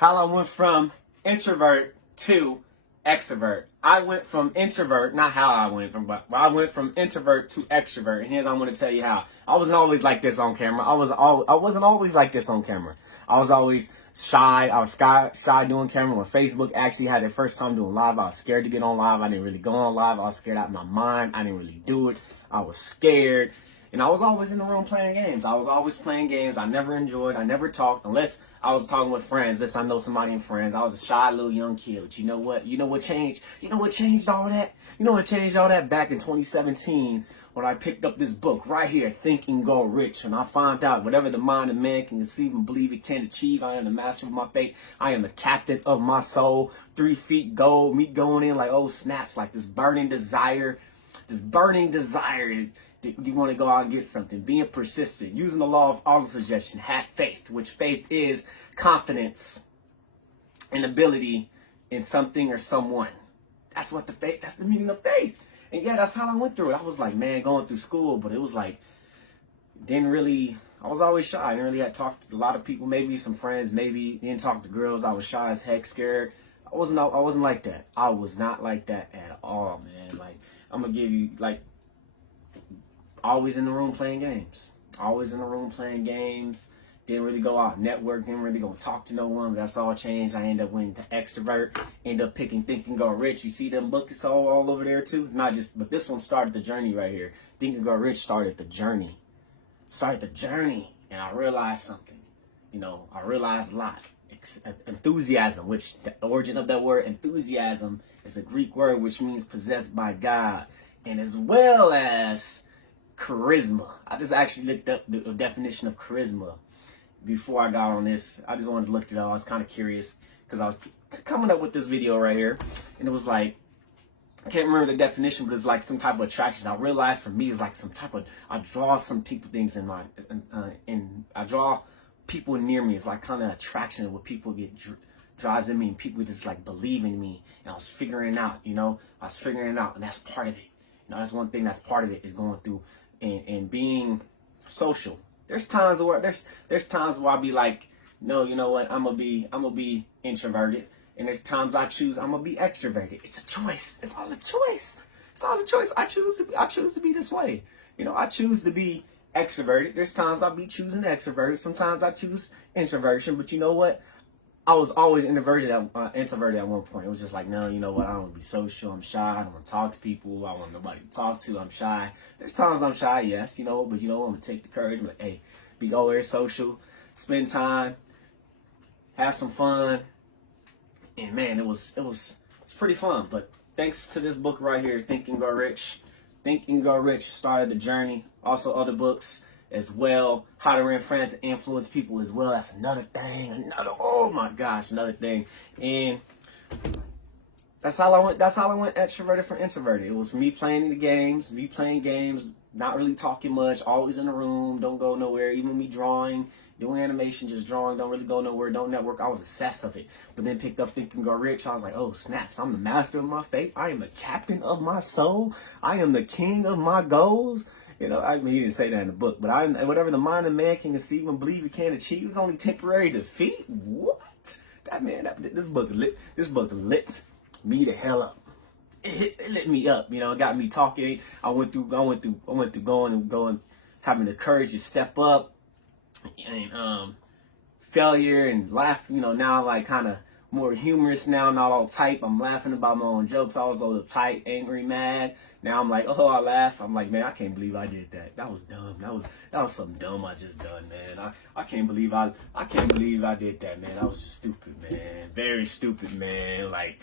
how I went from introvert to extrovert. I went from introvert, not how I went from, but I went from introvert to extrovert. And here's I'm going to tell you how. I wasn't always like this on camera. I wasn't always like this on camera. I was always shy. I was shy doing camera. When Facebook actually had their first time doing live, I was scared to get on live. I didn't really go on live. I was scared out of my mind. I didn't really do it. I was scared. And I was always in the room playing games. I was always playing games. I never enjoyed. I never talked unless I was talking with friends. This I know somebody in friends. I was a shy little young kid. But you know what? You know what changed? You know what changed all that? You know what changed all that? Back in 2017 when I picked up this book right here, Think and Go Rich. And I found out whatever the mind of man can conceive and believe it can achieve. I am the master of my fate. I am the captain of my soul. 3 feet gold. Me going in like, oh snaps, like this burning desire. This burning desire. You want to go out and get something. Being persistent. Using the law of auto-suggestion. Have faith. Which faith is confidence and ability in something or someone. That's what the faith. That's the meaning of faith. And yeah, that's how I went through it. I was like, man, going through school. But it was like, I was always shy. I didn't really have talked to a lot of people. Maybe some friends. Maybe didn't talk to girls. I was shy as heck, scared. I wasn't like that. I was not like that at all, man. Like, I'm going to give you, like, always in the room playing games. Always in the room playing games. Didn't really go out network. Didn't really go talk to no one. But that's all changed. I ended up winning to extrovert. Ended up picking Think and Go Rich. You see them books all over there too. It's not just, but this one started the journey right here. Think and Go Rich started the journey. Started the journey. And I realized something. You know, I realized a lot. Enthusiasm, which the origin of that word enthusiasm is a Greek word which means possessed by God. And as well as charisma. I just actually looked up the definition of charisma before I got on this. I just wanted to look it up. I was kind of curious because I was coming up with this video right here. And it was like, I can't remember the definition, but it's like some type of attraction. I realized for me, it's like some type of, I draw some people things in my, and I draw people near me. It's like kind of attraction where people get drives in me and people just like believe in me. And I was figuring it out, you know, and that's part of it. You know, that's one thing that's part of it is going through and being social. There's times where there's times where I'll be like, no, you know what, I'm gonna be introverted, and there's times I choose I'm gonna be extroverted. It's a choice. It's all a choice. It's all a choice. I choose to be this way. You know, I choose to be extroverted. There's times I'll be choosing extroverted. Sometimes I choose introversion, but you know what? I was always introverted at one point. It was just like, no, you know what? I don't want to be social. I'm shy. I don't want to talk to people. I want nobody to talk to. I'm shy. There's times I'm shy, yes, you know, but you know what? I'm going to take the courage. I'm like, hey, be over there social, spend time, have some fun. And man, it was pretty fun. But thanks to this book right here, Think and Go Rich. Think and Go Rich started the journey. Also other books as well. How to Win Friends and Influence People as well. That's another thing. Oh my gosh, another thing. And that's how I went extroverted from introverted. It was me playing the games, not really talking much, always in the room, don't go nowhere. Even me drawing, doing animation, just drawing, don't really go nowhere, don't network. I was obsessed of it. But then picked up Think and Go Rich. I was like, oh snaps, I'm the master of my fate. I am the captain of my soul. I am the king of my goals. You know, I mean, he didn't say that in the book, but whatever the mind of man can conceive and believe it can achieve is only temporary defeat. What? This book lit me the hell up. It lit me up. You know, it got me talking. I went through going, having the courage to step up and failure and laugh. You know, now like kind of more humorous now, not all type. I'm laughing about my own jokes. I was all uptight, angry, mad. Now I'm like, oh, I laugh. I'm like, man, I can't believe I did that. That was dumb. That was something dumb I just done, man. I can't believe I did that, man. That was just stupid, man. Very stupid, man. Like,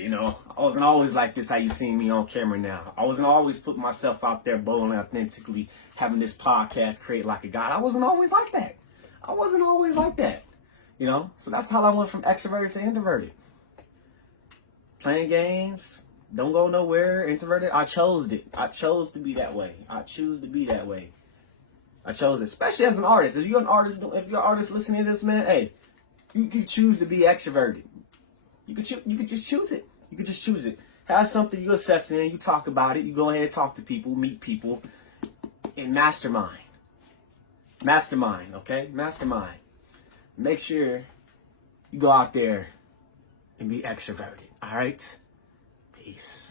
you know, I wasn't always like this how you see me on camera now. I wasn't always putting myself out there boldly, authentically, having this podcast create like a god. I wasn't always like that. You know, so that's how I went from extroverted to introverted. Playing games, don't go nowhere, introverted. I chose it. I chose to be that way. I chose it, especially as an artist. If you're an artist listening to this, man, hey, you can choose to be extroverted. You could just choose it. You could just choose it. Have something you assess in, you talk about it, you go ahead and talk to people, meet people, and mastermind, okay? Mastermind. Make sure you go out there and be extroverted. All right? Peace.